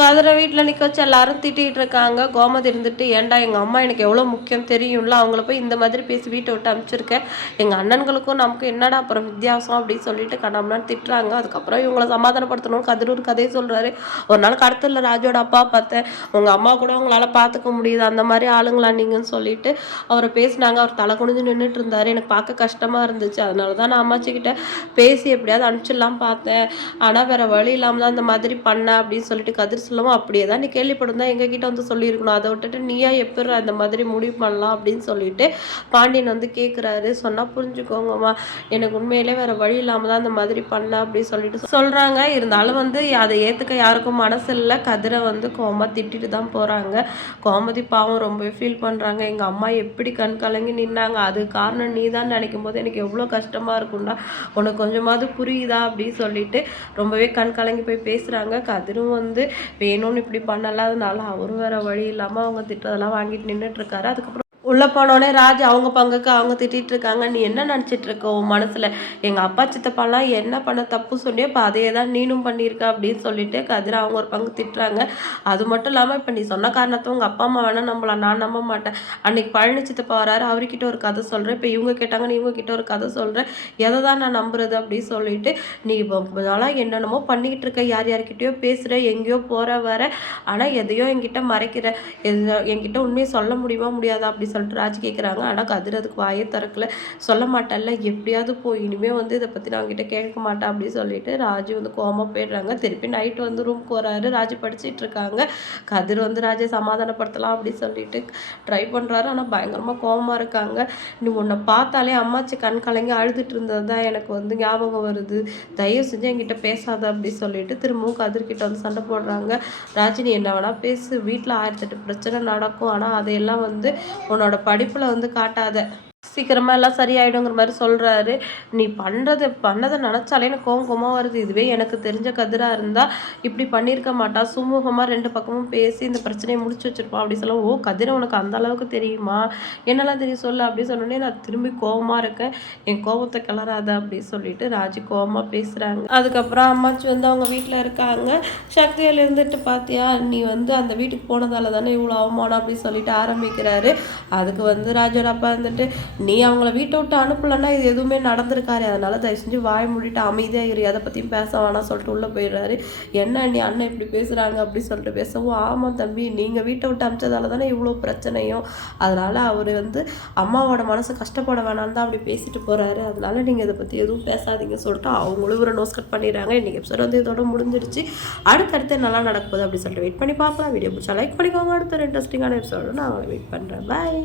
கதிரை வீட்டில் நிற்க வச்சு எல்லாரும் திட்டிகிட்டு இருக்காங்க. கோமதி இருந்துட்டு, ஏன்டா எங்கள் அம்மா எனக்கு எவ்வளோ முக்கியம் தெரியும்ல, அவங்கள போய் இந்த மாதிரி பேசி வீட்டை விட்டு அனுப்பிச்சிருக்கேன். எங்கள் அண்ணன்களுக்கும் நமக்கு என்னடா அப்புறம் வித்தியாசம் அப்படின்னு சொல்லிட்டு கண்ணம்னான்னு திட்டுறாங்க. அதுக்கப்புறம் இவங்களை சமாதானப்படுத்தணும் கதிர் ஒரு கதையை சொல்கிறாரு. ஒரு நாள் கடத்தல ராஜோட அப்பா பார்த்தேன், உங்கள் அம்மா கூட உங்களால் பார்த்துக்க முடியுது, அந்த மாதிரி ஆளுங்களா நீங்கன்னு சொல்லிட்டு அவரை பேசினாங்க. அவர் தலை குனிஞ்சு நின்றுட்டு இருந்தார். எனக்கு பார்க்க கஷ்டமாக இருந்துச்சு. அதனால தான் நான் அம்மாச்சிக்கிட்ட பேசி எப்படியாவது அனுப்பிச்சிடலாம் பார்த்தேன். ஆனால் வேறு வழி இல்லாமல் தான் அந்த மாதிரி பண்ணேன் அப்படின்னு சொல்லிட்டு கதிர் சொல்லவும், அப்படியே தான் நீ கேள்விப்படும் தான் எங்ககிட்ட வந்து சொல்லியிருக்கணும், அதை விட்டுட்டு நீயா எப்படி அந்த மாதிரி முடிவு பண்ணலாம் அப்படின்னு சொல்லிட்டு பாண்டியன் வந்து கேட்குறாரு. சொன்னால் புரிஞ்சுக்கோங்கம்மா, எனக்கு உண்மையிலே வேறு வழி இல்லாமல் தான் அந்த மாதிரி பண்ணேன் அப்படின்னு சொல்லிட்டு சொல்கிறாங்க. இருந்தாலும் வந்து அதை ஏற்றுக்க யாருக்கும் மனசு இல்லை. கதிரை வந்து கோமா திட்டிட்டு தான் போகிறாங்க. கோமதி பாவம் ரொம்பவே ஃபீல் பண்ணுறாங்க. எங்கள் அம்மா எப்படி கண் கலங்கி நின்னாங்க, அது காரணம் நீ தான் நினைக்கும் போது எனக்கு எவ்வளோ கஷ்டமாக இருக்கும்டா, உனக்கு கொஞ்சமாவது புரியுதா அப்படின்னு சொல்லிட்டு ரொம்பவே கண் கலங்கி போய் பேசுகிறாங்க. கதிரும் வந்து வேணும்னு இப்படி பண்ணலாதனால அவரும் வேறு வழி இல்லாமல் அவங்க திட்டதெல்லாம் வாங்கிட்டு நின்றுட்டுருக்காரு. அதுக்கப்புறம் உள்ளே போனோடனே ராஜ் அவங்க பங்குக்கு அவங்க திட்டிகிட்டு இருக்காங்க. நீ என்ன நினச்சிட்டு இருக்க உன் மனசில், எங்கள் அப்பா சித்தப்பாலாம் என்ன பண்ண தப்பு சொன்னியோ இப்போ அதையே தான் நீனும் பண்ணியிருக்க அப்படின்னு சொல்லிட்டு கதிரை அவங்க ஒரு பங்கு திட்டுறாங்க. அது மட்டும் இல்லாமல் இப்போ நீ சொன்ன காரணத்தை உங்கள் அப்பா அம்மா வேணால் நம்பலாம், நான் நம்ப மாட்டேன். அன்றைக்கி பழனி சித்தப்பா வராரு, அவர்கிட்ட ஒரு கதை சொல்கிறேன், இப்போ இவங்க கேட்டாங்க நீ இவங்க கிட்ட ஒரு கதை சொல்கிறேன், எதை தான் நான் நம்புறது அப்படின்னு சொல்லிட்டு நீ இப்போ நாளாக என்னென்னமோ பண்ணிக்கிட்டு இருக்க, யார் யார்கிட்டயோ பேசுகிற, எங்கேயோ போகிற வர, ஆனால் எதையோ என்கிட்ட மறைக்கிற, என்கிட்ட உண்மையை சொல்ல முடியுமா முடியாதா அப்படி சொல்லிட்டு ராஜ் கேட்குறாங்க. ஆனால் கதிர் அதுக்கு வாயை திறக்கல. சொல்ல மாட்டேன்ல, எப்படியாவது போய் இனிமேல் வந்து இதை பற்றி நான் அவங்ககிட்ட கேட்க மாட்டேன் அப்படின்னு சொல்லிட்டு ராஜ் வந்து கோமா போயிடுறாங்க. திருப்பி நைட்டு வந்து ரூம்க்கு வராரு. ராஜ் படிச்சுட்டு இருக்காங்க. கதிர் வந்து ராஜை சமாதானப்படுத்தலாம் அப்படின்னு சொல்லிட்டு ட்ரை பண்ணுறாரு. ஆனால் பயங்கரமாக கோபமாக இருக்காங்க. நீ உன்னை பார்த்தாலே அம்மாச்சி கண் கலங்கி அழுதுட்டு இருந்தது தான் எனக்கு வந்து ஞாபகம் வருது, தயவு செஞ்சு என்கிட்ட பேசாத அப்படின்னு சொல்லிட்டு திரும்பவும் கதிர்கிட்ட வந்து சண்டை போடுறாங்க. ராஜினி என்ன வேணால் பேசு, வீட்டில் 1008 பிரச்சனை நடக்கும், ஆனால் அதையெல்லாம் வந்து உன்னோட படிப்பில் வந்து காட்டாத, சீக்கிரமாக எல்லாம் சரியாயிடுங்கிற மாதிரி சொல்கிறாரு. நீ பண்ணதை நினச்சாலே எனக்கு கோவமாக வருது. இதுவே எனக்கு தெரிஞ்ச கதிராக இருந்தால் இப்படி பண்ணியிருக்க மாட்டா, சுமூகமாக 2 பக்கமும் பேசி இந்த பிரச்சனையை முடிச்சு வச்சுருப்பான் அப்படி சொல்ல, ஓ கதிரை உனக்கு அந்த அளவுக்கு தெரியுமா, என்னெல்லாம் தெரியும் சொல்லு அப்படின்னு சொன்னோடனே நான் திரும்பி கோவமாக இருக்கேன், என் கோபத்தை கிளறாத அப்படின்னு சொல்லிட்டு ராஜி கோவமாக பேசுகிறாங்க. அதுக்கப்புறம் அம்மாச்சி வந்து அவங்க வீட்டில் இருக்காங்க. சக்தியில் இருந்துட்டு பார்த்தியா, நீ வந்து அந்த வீட்டுக்கு போனதால தானே இவ்வளோ அவமானம் அப்படின்னு சொல்லிட்டு ஆரம்பிக்கிறாரு. அதுக்கு வந்து ராஜோட அப்பா வந்துட்டு, நீ அவங்கள வீட்டை விட்டு அனுப்பலன்னா இது எதுவுமே நடந்திருக்காரு, அதனால தயவு செஞ்சு வாய் மூடிட்டு அமைதியாக இரு, எதை பற்றியும் பேச வேணாம் சொல்லிட்டு உள்ளே போயிடுறாரு. என்ன நீ அண்ணன் இப்படி பேசுகிறாங்க அப்படி சொல்லிட்டு பேசவும், ஆமாம் தம்பி, நீங்கள் வீட்டை விட்டு அனுப்பிச்சதால தானே இவ்வளோ பிரச்சனையும், அதனால் அவர் வந்து அம்மாவோட மனசை கஷ்டப்பட வேணான்னு தான் அப்படி பேசிட்டு போகிறாரு, அதனால நீங்கள் இதை பற்றி எதுவும் பேசாதீங்க சொல்லிட்டு அவங்களும் ஒரு நோஸ் கட் பண்ணிடுறாங்க. இன்றைக்கி எபிசோட் வந்து இதோட முடிஞ்சிருச்சு. அடுத்தடுத்து நல்லா நடக்குது அப்படி சொல்லிட்டு வெயிட் பண்ணி பார்க்கலாம். வீடியோ பிடிச்சா லைக் பண்ணிக்கோங்க. அடுத்த ஒரு இன்ட்ரெஸ்டிங்கான எபிசோடு நான் அவங்களை வெயிட் பண்ணுறேன். பாய்.